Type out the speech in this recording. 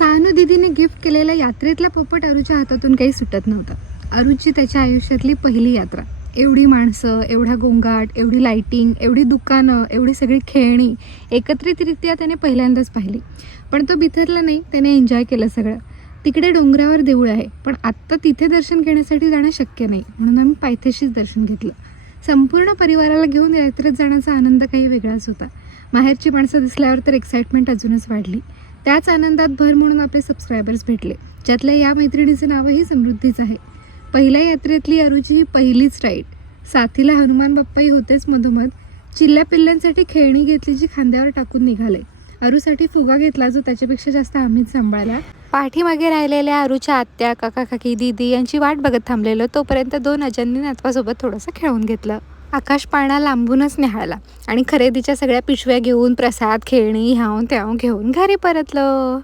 सानू दीदीने गिफ्ट केलेल्या यात्रेतला पोपट अरूच्या हातातून काही सुटत नव्हता. अरूची त्याच्या आयुष्यातली पहिली यात्रा. एवढी माणसं, एवढा गोंगाट, एवढी लाईटिंग, एवढी दुकानं, एवढी सगळी खेळणी एकत्रितरित्या त्याने पहिल्यांदाच पाहिली. पण तो बिथरला नाही, त्याने एन्जॉय केलं सगळं. तिकडे डोंगरावर देऊळ आहे, पण आत्ता तिथे दर्शन घेण्यासाठी जाणं शक्य नाही, म्हणून आम्ही पायथ्याशीच दर्शन घेतलं. संपूर्ण परिवाराला घेऊन यात्रेत जाण्याचा आनंद काही वेगळाच होता. माहेरची माणसं दिसल्यावर तर एक्साइटमेंट अजूनच वाढली. त्याच आनंदात भर म्हणून आपले सबस्क्रायबर्स भेटले, ज्यातल्या या मैत्रिणीचे नावही समृद्धीच आहे. पहिल्या यात्रेतली अरूची ही पहिलीच राईड. साथीला हनुमान बाप्पाही होतेच मधोमध. चिल्ल्या पिल्ल्यांसाठी खेळणी घेतली जी खांद्यावर टाकून निघाले. अरूसाठी फुगा घेतला जो त्याच्यापेक्षा जास्त आम्हीच सांभाळला. पाठीमागे राहिलेल्या अरूच्या आत्या, काका काकी, दीदी यांची वाट बघत थांबलेलो. तोपर्यंत 2 अजांनी नातवासोबत थोडंसं खेळून घेतलं. आकाश पाळणा लांबूनच निहाळला आणि खरेदीच्या सगळ्या पिशव्या घेऊन, प्रसाद, खेळणी ह्यावून त्यावून घेऊन घरी परतलो.